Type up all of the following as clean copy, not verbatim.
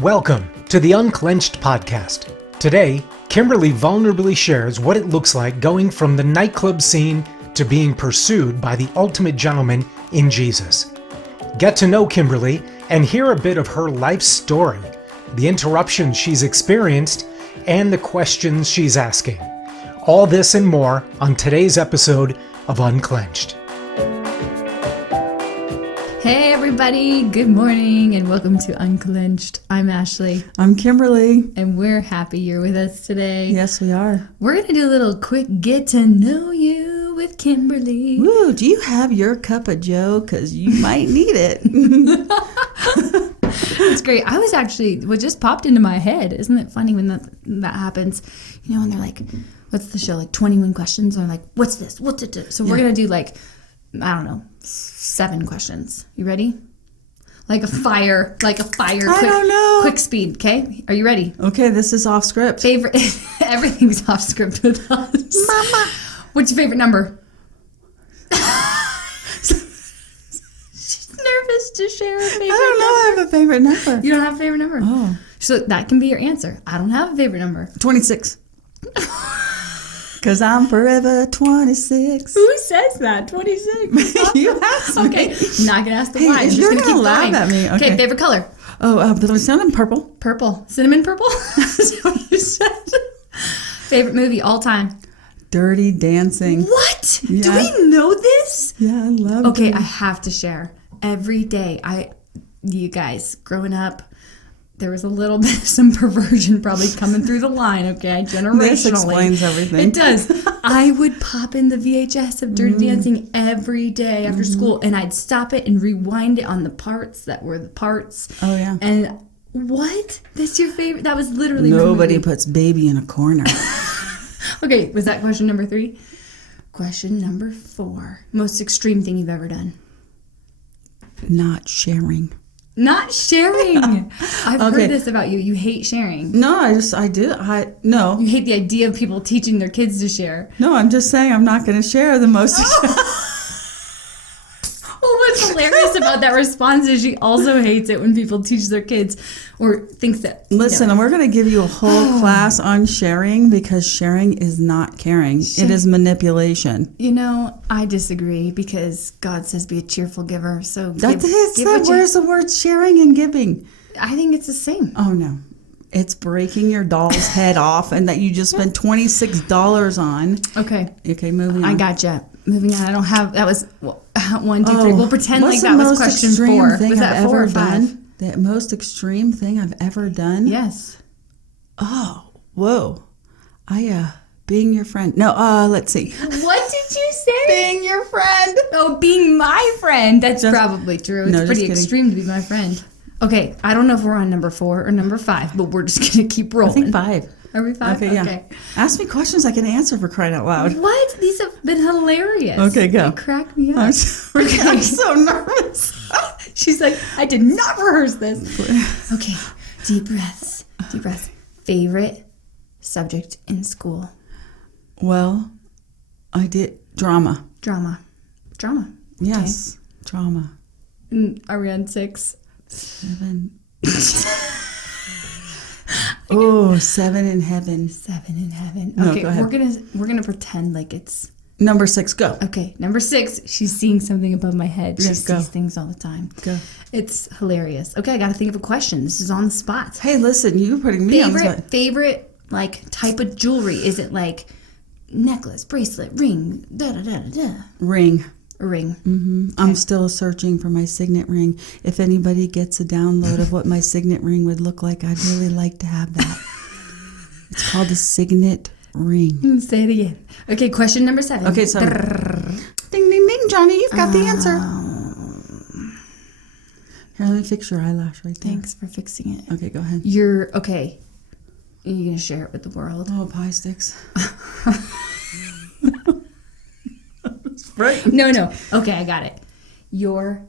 Welcome to the Unclenched podcast. Today, Kimberley vulnerably shares what it looks like going from the nightclub scene to being pursued by the ultimate gentleman in Jesus. Get to know Kimberley and hear a bit of her life story, the interruptions she's experienced, and the questions she's asking. All this and more on today's episode of Unclenched. Hey everybody, good morning and welcome to Unclenched. I'm Ashley. I'm Kimberly. And we're happy you're with us today. Yes, we are. We're going to do a little quick get to know you with Kimberly. Woo, do you have your cup of joe? Because you might need it. That's great. I was actually, what just popped into my head. Isn't it funny when that happens? You know, when they're like, what's the show? Like 21 questions. Or like, what's this? What's it? So we're going to do like, I don't know, 7 questions. You ready? Like a fire. I don't know. Quick speed. Okay. Are you ready? Okay, this is off script. Favorite. Everything's off script with us. Mama. What's your favorite number? She's nervous to share a favorite number. I don't know. I have a favorite number. You don't have a favorite number? Oh. So that can be your answer. I don't have a favorite number. 26. Because I'm forever 26. Who says that? 26. You asked me. Okay. I'm not going to ask the why. I'm just you're going to keep laugh going. at me. Okay. Favorite color? Oh, but it sounded purple. Purple. Cinnamon purple? That's what you said. Favorite movie all time? Dirty Dancing. What? Yeah. Do we know this? Yeah, I love it. Okay, I have to share. Every day, you guys, growing up, there was a little bit of some perversion probably coming through the line, okay? Generationally. This explains everything. It does. I would pop in the VHS of Dirty Dancing every day after school, and I'd stop it and rewind it on the parts that were the parts. Oh, yeah. And what? That's your favorite? That was literally Nobody my movie. puts baby in a corner. Okay, was that question number 3? Question number 4. Most extreme thing you've ever done? Not sharing. Not sharing. I've heard this about you. You hate sharing. No, I do. No. You hate the idea of people teaching their kids to share. No, I'm just saying I'm not going to share the most. Well, what's hilarious about that response is she also hates it when people teach their kids or thinks that. Listen, we're going to give you a whole class on sharing because sharing is not caring. It is manipulation. You know, I disagree because God says be a cheerful giver. So where's the word sharing and giving? I think it's the same. Oh, no. It's breaking your doll's head off and that you just spent $26 on. Okay, moving on. I gotcha. Moving on. I don't have, that was 1, 2, 3. We'll pretend like that was question 4. Was that 4 or 5? The most extreme thing I've ever done? Yes. Oh, whoa. Being your friend. No, let's see. What did you say? Being your friend. Oh, being my friend. That's probably true. It's pretty extreme to be my friend. Okay, I don't know if we're on number 4 or number 5, but we're just going to keep rolling. I think 5. Are we 5? Okay, yeah. Ask me questions I can answer for crying out loud. What? These have been hilarious. Okay, go. You crack me up. I'm so nervous. She's like, I did not rehearse this. Okay, deep breaths. Deep breaths. Favorite subject in school? Well, I did drama. Drama. Yes, okay. Drama. Are we on 6? 7. Oh, 7 in heaven. 7 in heaven. No, okay, go ahead. we're gonna pretend like it's number 6. Go. Okay, number 6. She's seeing something above my head. She go. sees things all the time. Go. It's hilarious. Okay, I got to think of a question. This is on the spot. Hey, listen, you're putting me on the spot. Favorite like type of jewelry? Is it like necklace, bracelet, ring, Ring. A ring. Mm-hmm. Okay. I'm still searching for my signet ring. If anybody gets a download of what my signet ring would look like, I'd really like to have that. It's called a signet ring. Say it again. Okay, question number 7. Okay, so ding, ding, ding, Johnny, you've got the answer. Here, let me fix your eyelash right there. Thanks for fixing it. Okay, go ahead. You're going to share it with the world. Oh, pie sticks. Right. No. Okay, I got it. Your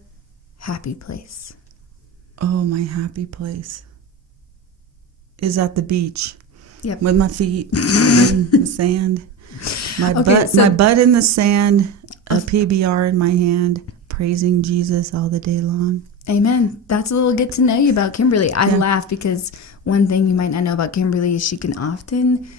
happy place. Oh, my happy place is at the beach. Yep. With my feet in the sand. My butt in the sand, a PBR in my hand, praising Jesus all the day long. Amen. That's a little get to know you about Kimberly. I laugh because one thing you might not know about Kimberly is she can often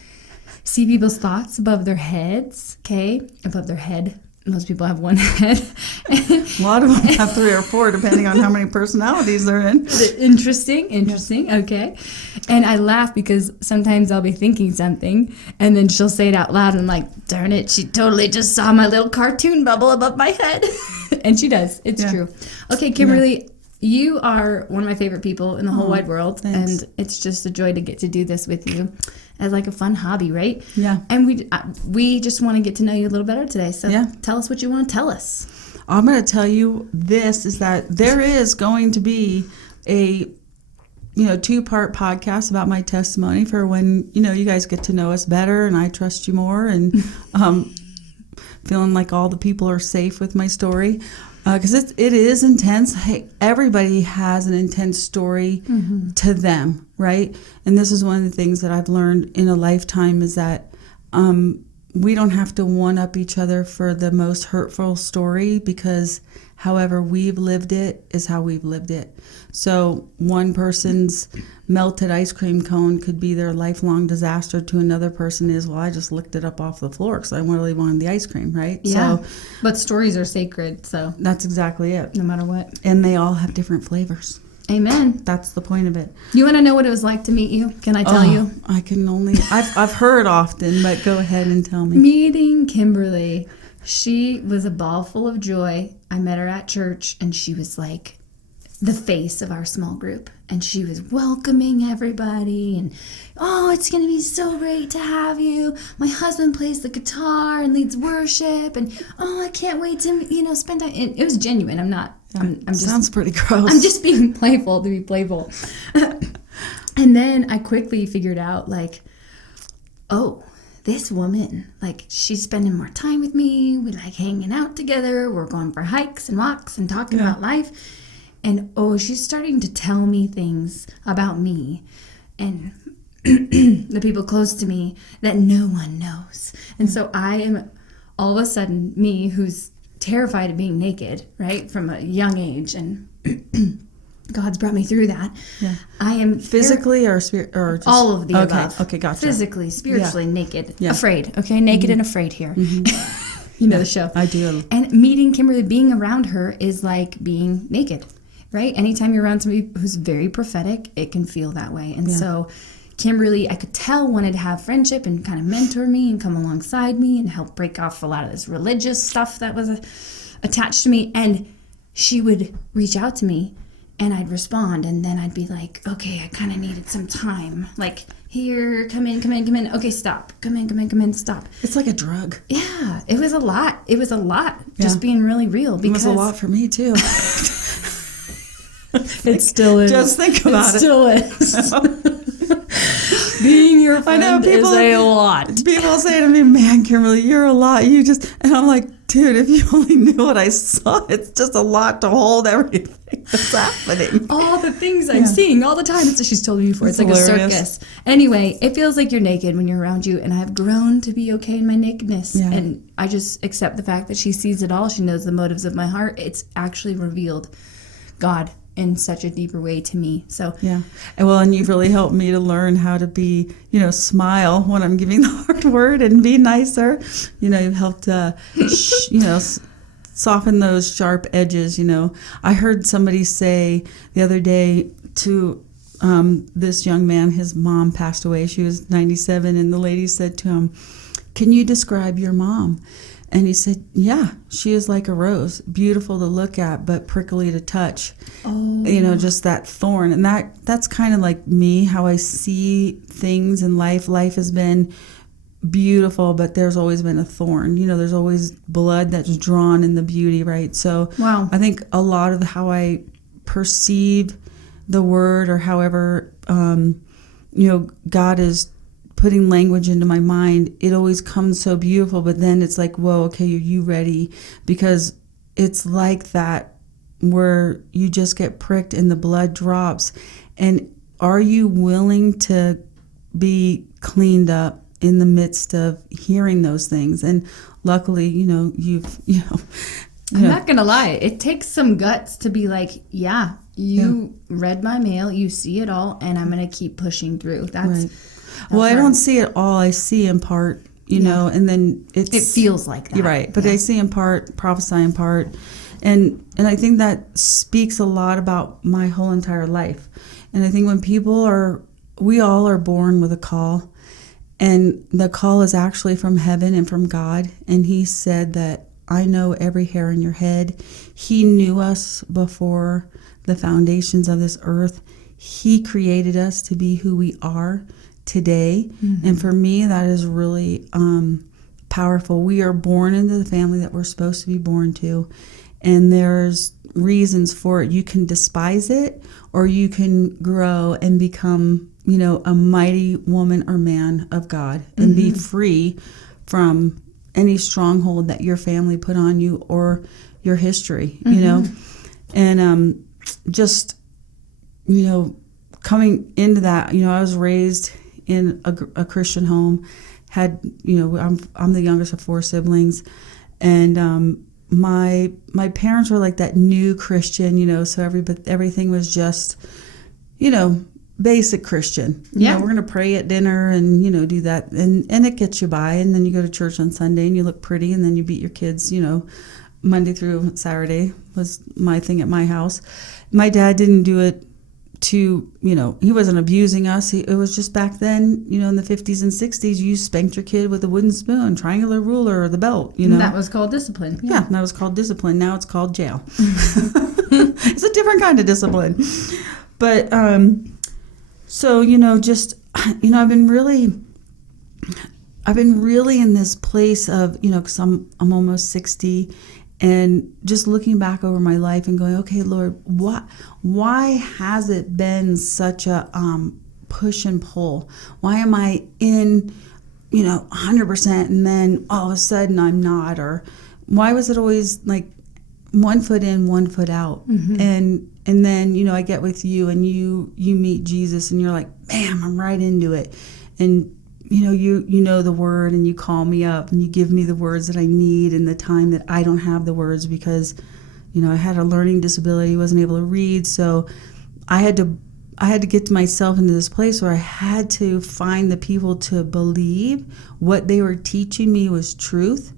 see people's thoughts above their heads, okay? Above their head. Most people have one head. A lot of them have 3 or 4, depending on how many personalities they're in. Interesting. Okay. And I laugh because sometimes I'll be thinking something and then she'll say it out loud and I'm like, darn it, she totally just saw my little cartoon bubble above my head. And she does. It's true. Okay, Kimberly, you are one of my favorite people in the whole wide world. Thanks. And it's just a joy to get to do this with you as like a fun hobby, right? Yeah. And we just want to get to know you a little better today. So tell us what you want to tell us. I'm going to tell you this is that there is going to be a 2-part podcast about my testimony for when you guys get to know us better and I trust you more and feeling like all the people are safe with my story. Because it is intense. Hey, everybody has an intense story to them, right? And this is one of the things that I've learned in a lifetime is that we don't have to one-up each other for the most hurtful story because however we've lived it is how we've lived it. So one person's melted ice cream cone could be their lifelong disaster to another person is, well, I just licked it up off the floor because I really wanted the ice cream, right? Yeah, So but stories are sacred, so that's exactly it. no matter what. And they all have different flavors. Amen. That's the point of it. You want to know what it was like to meet you? Can I tell you? I can only, I've heard often, but go ahead and tell me. Meeting Kimberly, she was a ball full of joy. I met her at church and she was like the face of our small group. And she was welcoming everybody and, oh, it's going to be so great to have you. My husband plays the guitar and leads worship. And, oh, I can't wait to, spend time. And it was genuine. I'm just, sounds pretty gross. I'm just being playful to be playful. And then I quickly figured out, like, oh, this woman, like, she's spending more time with me. We like hanging out together. We're going for hikes and walks and talking about life. And, oh, she's starting to tell me things about me and the people close to me that no one knows. And so I am all of a sudden me who's terrified of being naked, right, from a young age. And God's brought me through that. Yeah. I am physically or just all of the above. Okay, gotcha. Physically, spiritually, naked, afraid. Okay, naked and afraid here. You know the show. I do. And meeting Kimberly, being around her is like being naked, right? Anytime you're around somebody who's very prophetic, it can feel that way. And so Kimberly, I could tell, wanted to have friendship and kind of mentor me and come alongside me and help break off a lot of this religious stuff that was attached to me. And she would reach out to me and I'd respond. And then I'd be like, okay, I kind of needed some time. Like, here, come in. Okay, stop. Come in, stop. It's like a drug. Yeah, it was a lot. Just being really real. Because it was a lot for me, too. It still is. Just think about it. Still is. Being your friend is a lot. People say to me, man, Kimberly, you're a lot. And I'm like, dude, if you only knew what I saw, it's just a lot to hold everything that's happening. All the things I'm seeing all the time. It's, she's told me before. It's like hilarious. A circus. Anyway, it feels like you're naked when you're around you, and I've grown to be okay in my nakedness. Yeah. And I just accept the fact that she sees it all. She knows the motives of my heart. It's actually revealed God in such a deeper way to me. So and you've really helped me to learn how to be, smile when I'm giving the hard word and be nicer. You've helped soften those sharp edges. I heard somebody say the other day to this young man, his mom passed away. She was 97, and the lady said to him, "Can you describe your mom?" And he said, yeah, she is like a rose, beautiful to look at, but prickly to touch. Oh. Just that thorn. And that's kind of like me, how I see things in life. Life has been beautiful, but there's always been a thorn. There's always blood that's drawn in the beauty, right? So I think a lot of how I perceive the word or however, God is putting language into my mind, it always comes so beautiful, but then it's like, whoa, okay, are you ready? Because it's like that where you just get pricked and the blood drops. And are you willing to be cleaned up in the midst of hearing those things? And luckily, I'm not going to lie. It takes some guts to be like, yeah, you read my mail, you see it all, and I'm going to keep pushing through. That's well, hard. I don't see it all. I see in part, you know, and then it feels like that. You're right. But I see in part, prophesy in part. And I think that speaks a lot about my whole entire life. And I think when we all are born with a call. And the call is actually from heaven and from God. And he said that I know every hair on your head. He knew us before the foundations of this earth. He created us to be who we are today. Mm-hmm. And for me, that is really powerful. We are born into the family that we're supposed to be born to. And there's reasons for it. You can despise it, or you can grow and become, you know, a mighty woman or man of God and be free from any stronghold that your family put on you or your history, you know. And just, you know, coming into that, you know, I was raised in a Christian home, had, you know, I'm the youngest of 4 siblings, and my parents were like that new Christian, you know, so everything was just, you know, basic Christian. You know, we're going to pray at dinner and, you know, do that. And it gets you by. And then you go to church on Sunday and you look pretty. And then you beat your kids, you know, Monday through Saturday was my thing at my house. My dad didn't do it to, you know, he wasn't abusing us. It was just back then, you know, in the 50s and 60s, you spanked your kid with a wooden spoon, triangular ruler, or the belt, you know. And that was called discipline. Yeah, that was called discipline. Now it's called jail. It's a different kind of discipline. But, so, you know, just, you know, I've been really in this place of, you know, because I'm almost 60, and just looking back over my life and going, okay, Lord, why has it been such a push and pull? Why am I in, you know, 100% and then all of a sudden I'm not? Or why was it always like 1 foot in, 1 foot out? And then, you know, I get with you and you meet Jesus and you're like, bam, I'm right into it. And, you know the word, and you call me up and you give me the words that I need in the time that I don't have the words, because, you know, I had a learning disability, wasn't able to read. So I had to get myself into this place where I had to find the people to believe what they were teaching me was truth.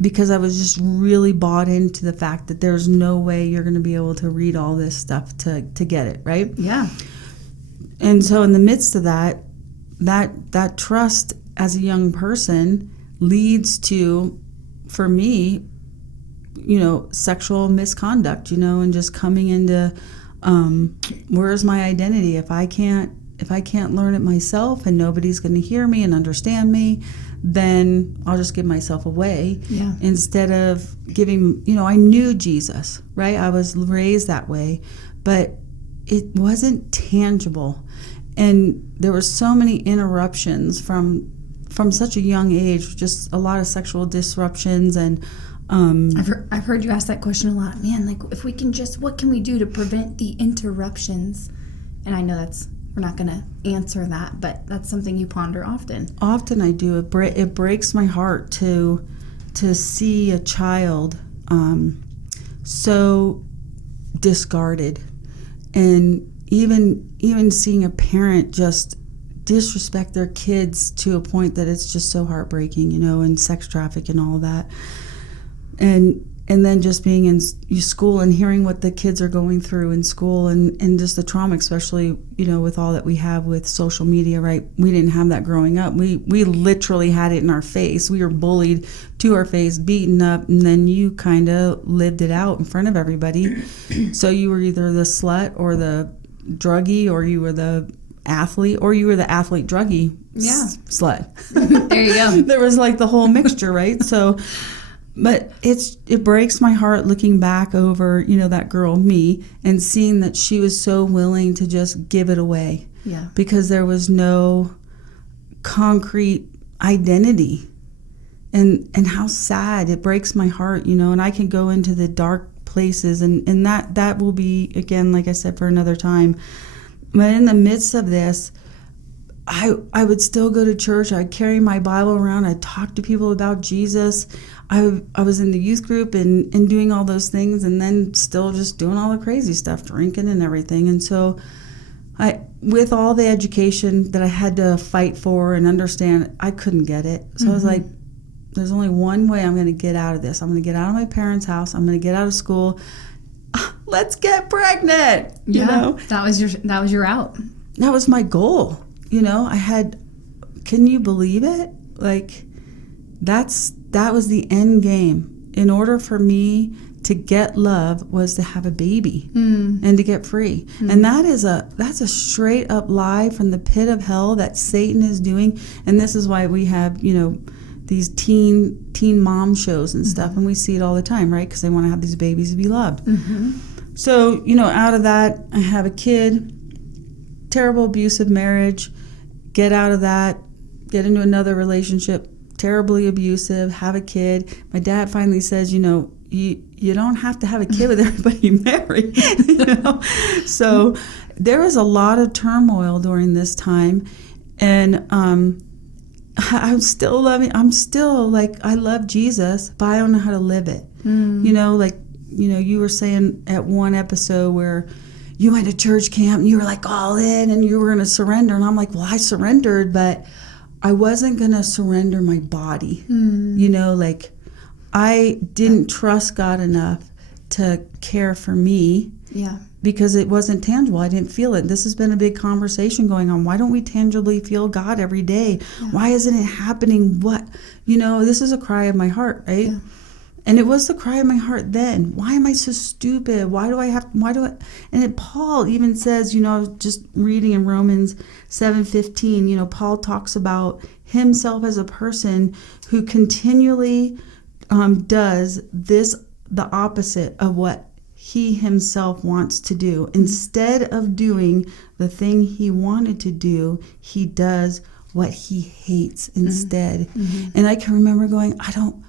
Because I was just really bought into the fact that there's no way you're going to be able to read all this stuff to get it, right? Yeah. And so in the midst of that trust as a young person leads to, for me, you know, sexual misconduct, you know, and just coming into, where's my identity? If I can't learn it myself and nobody's going to hear me and understand me, then I'll just give myself away. Yeah. Instead of giving, you know, I knew Jesus, right? I was raised that way, but it wasn't tangible. And there were so many interruptions from such a young age, just a lot of sexual disruptions. And I've heard you ask that question a lot. Man, like, if we can just, what can we do to prevent the interruptions? And I know we're not going to answer that, but that's something you ponder often. Often I do. It breaks my heart to see a child so discarded, and even seeing a parent just disrespect their kids to a point that it's just so heartbreaking, you know, and sex traffic and all that. And then just being in school and hearing what the kids are going through in school, and just the trauma, especially, you know, with all that we have with social media, right? We didn't have that growing up. We literally had it in our face. We were bullied to our face, beaten up, and then you kind of lived it out in front of everybody. So you were either the slut or the druggie, or you were the athlete, or you were the athlete druggie slut. There you go. There was like the whole mixture, right? So... But it breaks my heart looking back over, you know, that girl, me, and seeing that she was so willing to just give it away. Yeah. Because there was no concrete identity. And how sad. It breaks my heart, you know, and I can go into the dark places, and that will be, again, like I said, for another time. But in the midst of this, I would still go to church. I'd carry my Bible around. I'd talk to people about Jesus. I was in the youth group and doing all those things, and then still just doing all the crazy stuff, drinking and everything. And so with all the education that I had to fight for and understand, I couldn't get it. So I was like, there's only one way I'm going to get out of this. I'm going to get out of my parents' house. I'm going to get out of school. Let's get pregnant. You know, that was your out. That was my goal. You know, can you believe it? Like, that was the end game. In order for me to get love was to have a baby and to get free. And that's a straight up lie from the pit of hell that Satan is doing. And this is why we have, these teen mom shows and stuff, and we see it all the time, right? Because they want to have these babies to be loved. So, out of that, I have a kid, terrible abusive marriage, get out of that, get into another relationship, terribly abusive, have a kid. My dad finally says, you don't have to have a kid with everybody you marry. So there was a lot of turmoil during this time, and I love Jesus, but I don't know how to live it. You were saying at one episode where you went to church camp and you were like all in and you were going to surrender. And I'm like, well, I surrendered, but I wasn't going to surrender my body. I didn't trust God enough to care for me. Yeah. Because it wasn't tangible. I didn't feel it. This has been a big conversation going on. Why don't we tangibly feel God every day? Yeah. Why isn't it happening? This is a cry of my heart, right? Yeah. And it was the cry of my heart then. Why am I so stupid? And Paul even says, just reading in Romans 7:15, Paul talks about himself as a person who continually does the opposite of what he himself wants to do. Instead of doing the thing he wanted to do, he does what he hates instead. And I can remember going, I don't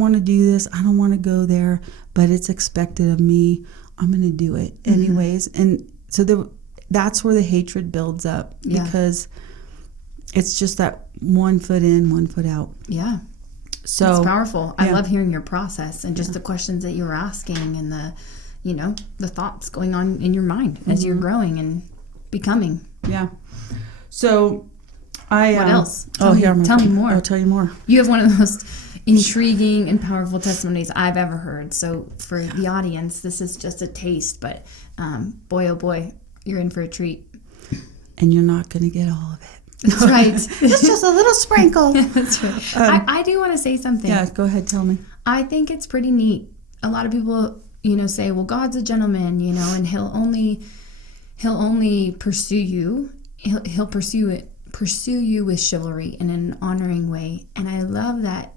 want to do this. I don't want to go there, but it's expected of me. I'm going to do it anyways. And so that's where the hatred builds up because it's just that 1 foot in, 1 foot out. Yeah. So it's powerful. I love hearing your process and just the questions that you were asking and the thoughts going on in your mind as you're growing and becoming. Yeah. So what else? Tell me more. I'll tell you more. You have one of the most intriguing and powerful testimonies I've ever heard. So for the audience, this is just a taste, but boy, oh boy, you're in for a treat. And you're not going to get all of it. That's right. It's just a little sprinkle. That's right. I do want to say something. Yeah, go ahead, tell me. I think it's pretty neat. A lot of people, say, well, God's a gentleman, and he'll only pursue you. He'll pursue you with chivalry in an honoring way. And I love that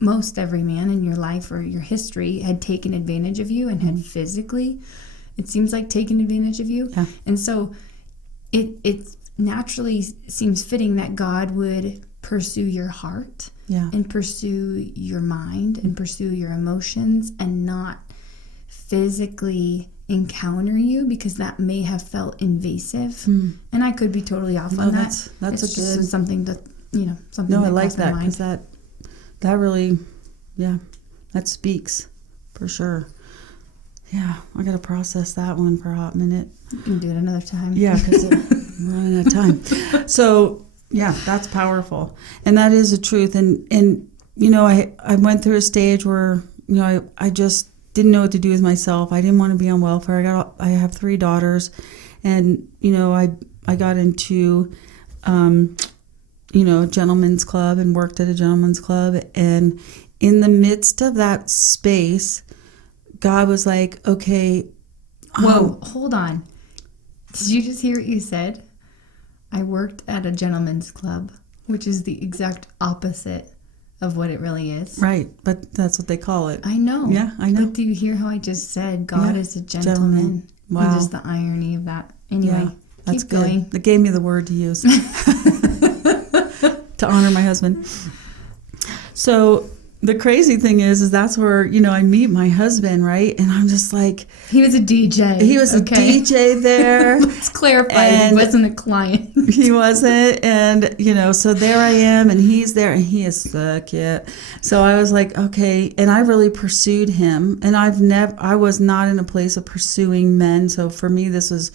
most every man in your life or your history had taken advantage of you and had physically, it seems like, taken advantage of you. Yeah. And so it naturally seems fitting that God would pursue your heart and pursue your mind and pursue your emotions and not physically encounter you, because that may have felt invasive. And I could be totally off on that. That's it's just something that something. No, that I like that because that really, that speaks for sure. Yeah, I got to process that one for a hot minute. You can do it another time. Yeah, because we're running out of time. So that's powerful, and that is the truth. And I went through a stage where I just didn't know what to do with myself. I didn't want to be on welfare. I have 3 daughters, and I got into a gentleman's club and worked at a gentleman's club, and in the midst of that space, God was like, okay. Whoa, hold on. Did you just hear what you said? I worked at a gentleman's club, which is the exact opposite of what it really is. Right, but that's what they call it. I know. Yeah, I know. But do you hear how I just said God is a gentleman? Wow. And just the irony of that. Anyway, that's keep good. going. It gave me the word to use to honor my husband. So, the crazy thing is that's where, I meet my husband, right? And I'm just like... He was a DJ. He was a DJ there. Let's clarify. He wasn't a client. He wasn't. And, so there I am, and he's there, and he is so cute. So I was like, okay. And I really pursued him. And I was not in a place of pursuing men. So for me, this was,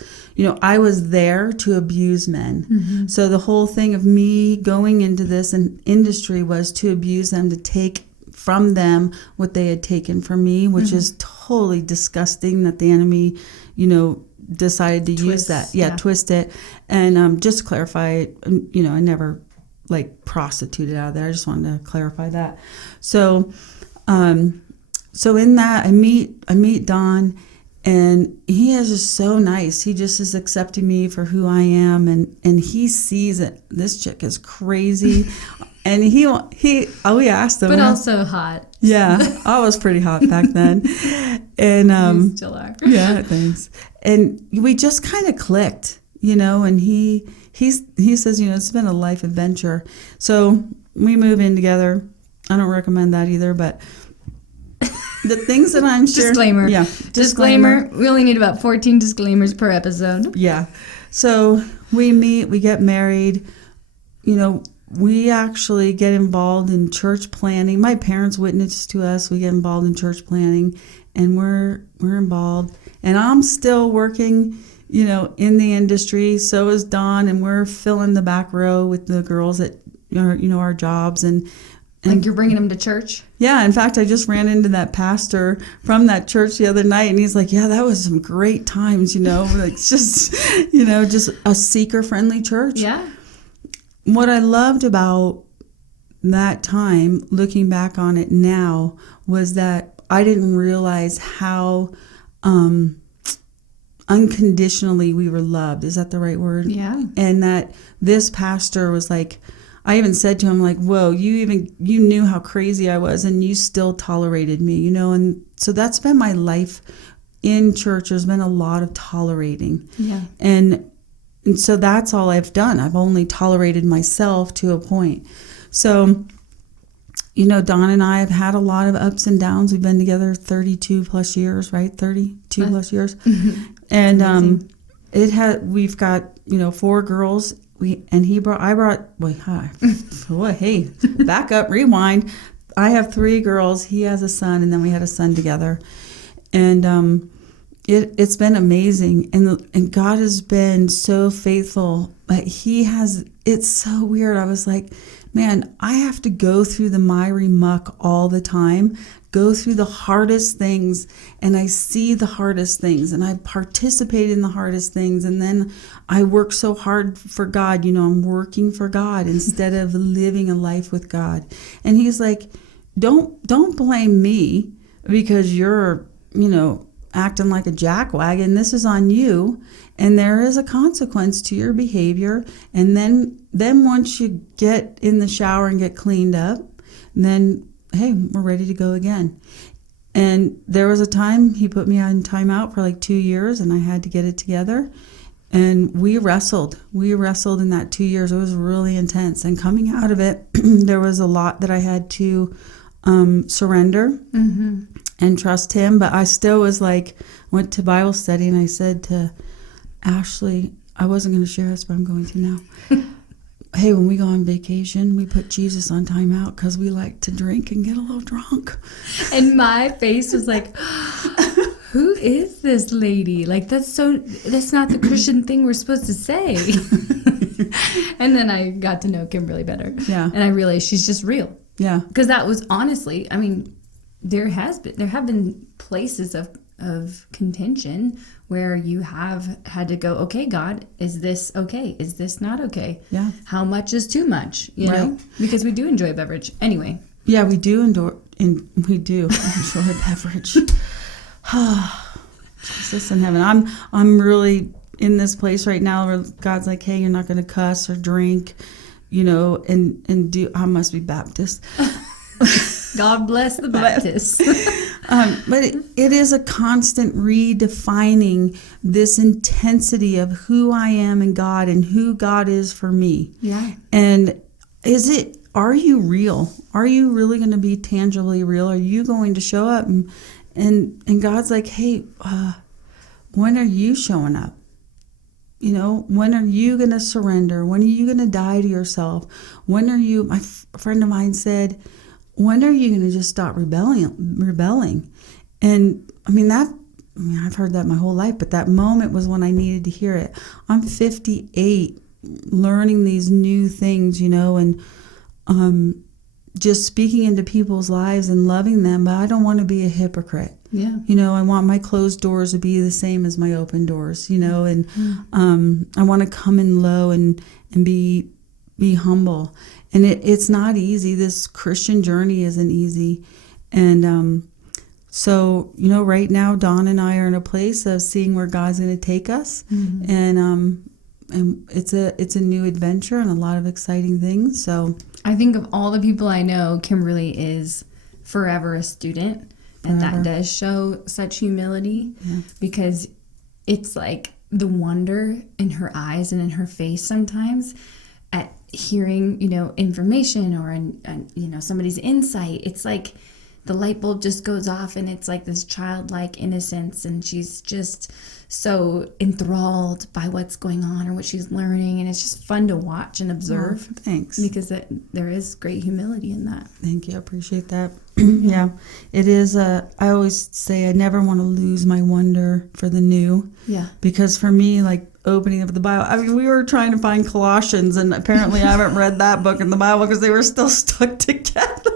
I was there to abuse men. Mm-hmm. So the whole thing of me going into this industry was to abuse them, to take from them what they had taken from me, which is totally disgusting that the enemy, decided to use that. Yeah, twist it. And just to clarify, I never prostituted out of there. I just wanted to clarify that. So, so in that I meet Don, and he is just so nice. He just is accepting me for who I am, and he sees it. This chick is crazy. And we asked him. But also hot. Yeah, I was pretty hot back then. And you still are. Yeah, thanks. And we just kind of clicked, and he says, it's been a life adventure. So we move in together. I don't recommend that either, but the things that I'm sure... Disclaimer. Yeah. Disclaimer. We only need about 14 disclaimers per episode. Yeah. So we meet, we get married, we actually get involved in church planning. My parents witnessed to us. We get involved in church planning, and we're involved. And I'm still working, in the industry. So is Dawn, and we're filling the back row with the girls at our jobs. And like you're bringing them to church? Yeah. In fact, I just ran into that pastor from that church the other night, and he's like, yeah, that was some great times, like just, just a seeker-friendly church. Yeah. What I loved about that time, looking back on it now, was that I didn't realize how unconditionally we were loved. Is that the right word? Yeah. And that this pastor was like, I even said to him, like, whoa, you knew how crazy I was, and you still tolerated me, and so that's been my life in church. There's been a lot of tolerating. Yeah. And so that's all I've done. I've only tolerated myself to a point. So, Don and I have had a lot of ups and downs. We've been together 32 plus years, right? 32 plus years. And we've got, 4 girls. Back up, rewind. I have 3 girls. He has a son, and then we had a son together. And it's been amazing, and God has been so faithful. But it's so weird. I was like, man, I have to go through the miry muck all the time, go through the hardest things, and I see the hardest things, and I participate in the hardest things, and then I work so hard for God. I'm working for God instead of living a life with God. And he's like, don't blame me because you're, acting like a jackwagon. This is on you, and there is a consequence to your behavior. And then once you get in the shower and get cleaned up, then hey, we're ready to go again. And there was a time he put me on timeout for like 2 years, and I had to get it together. And we wrestled in that 2 years. It was really intense. And coming out of it, there was a lot that I had to surrender and trust him. But I still was like, went to Bible study, and I said to Ashley, I wasn't going to share this, but I'm going to now. Hey, when we go on vacation, we put Jesus on timeout because we like to drink and get a little drunk. And my face was like, who is this lady? Like, that's not the Christian thing we're supposed to say. And then I got to know Kimberly better. Yeah. And I realized she's just real. Yeah. Because that was honestly, I mean, there have been places of contention where you have had to go, okay, God, is this okay? Is this not okay? Yeah. How much is too much? You know? Because we do enjoy beverage. Anyway. Yeah, we do enjoy beverage. Jesus in heaven. I'm really in this place right now where God's like, hey, you're not going to cuss or drink, and do. I must be Baptist. God bless the Baptists. But it is a constant redefining this intensity of who I am in God and who God is for me. Yeah. And are you real? Are you really going to be tangibly real? Are you going to show up? And God's like, hey, when are you showing up? You know, when are you going to surrender? When are you going to die to yourself? When are you, my friend of mine said, when are you going to just stop rebelling? And I've heard that my whole life, but that moment was when I needed to hear it. I'm 58, learning these new things, you know, and just speaking into people's lives and loving them, but I don't want to be a hypocrite. Yeah. You know, I want my closed doors to be the same as my open doors, you know, and I want to come in low and be humble. And it's not easy. This Christian journey isn't easy. And so, you know, right now, Dawn and I are in a place of seeing where God's going to take us. And it's a new adventure and a lot of exciting things. So I think of all the people I know, Kimberly is forever a student. And that does show such humility because it's like the wonder in her eyes and in her face sometimes at hearing, you know, information or, you know, somebody's insight. It's like the light bulb just goes off and it's like this childlike innocence, and she's just so enthralled by what's going on or what she's learning, and it's just fun to watch and observe. Oh, thanks. Because there is great humility in that. Thank you. I appreciate that. Yeah, it is. I always say I never want to lose my wonder for the new. Yeah. Because for me, like opening up the Bible, I mean, we were trying to find Colossians, and apparently I haven't read that book in the Bible because they were still stuck together.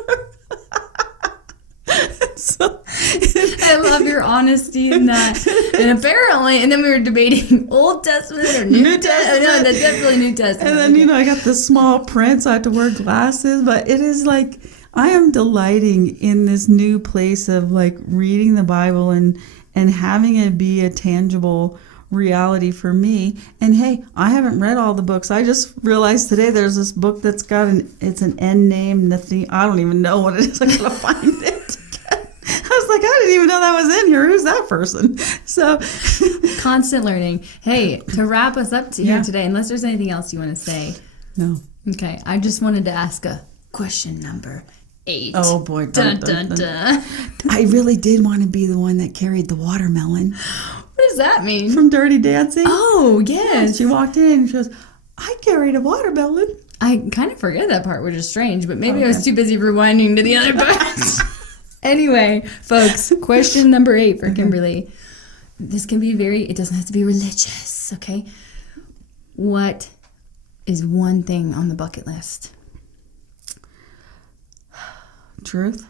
So I love your honesty in that. And apparently, and then we were debating Old Testament or New Testament. No, that's definitely New Testament. And then, you know, I got the small print, so I had to wear glasses. But it is like, I am delighting in this new place of like reading the Bible and having it be a tangible reality for me. And hey, I haven't read all the books. I just realized today there's this book that's got it's an N name, nothing. I don't even know what it is. I gotta find it. I was like, I didn't even know that was in here. Who's that person? So constant learning. Hey, to wrap us up here today, unless there's anything else you want to say. No. Okay. I just wanted to ask a question number 8. Oh boy. Dun, dun, dun. I really did want to be the one that carried the watermelon. What does that mean? From Dirty Dancing. Oh, yes. Yeah, she walked in and she goes, I carried a watermelon. I kind of forget that part, which is strange, but maybe I was too busy rewinding to the other parts. Anyway, folks, question number 8 for Kimberly. This can be it doesn't have to be religious, okay? What is one thing on the bucket list? Truth.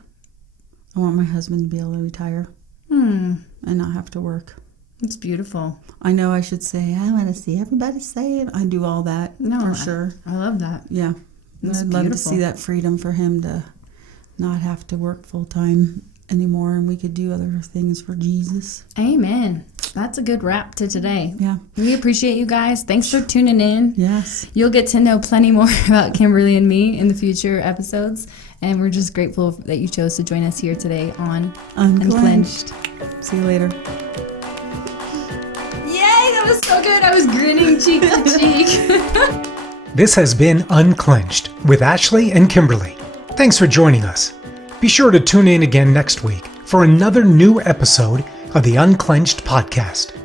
I want my husband to be able to retire and not have to work. It's beautiful. I know I should say, I want to see everybody say it. I do all that, for sure. I love that. Yeah. I'd love to see that freedom for him to not have to work full time anymore, and we could do other things for Jesus. Amen. That's a good wrap to today. Yeah. We appreciate you guys. Thanks for tuning in. Yes. You'll get to know plenty more about Kimberly and me in the future episodes, and we're just grateful that you chose to join us here today on Unclenched. See you later. Yay, that was so good. I was grinning cheek to cheek. This has been Unclenched with Ashley and Kimberly. Thanks for joining us. Be sure to tune in again next week for another new episode of the Unclenched podcast.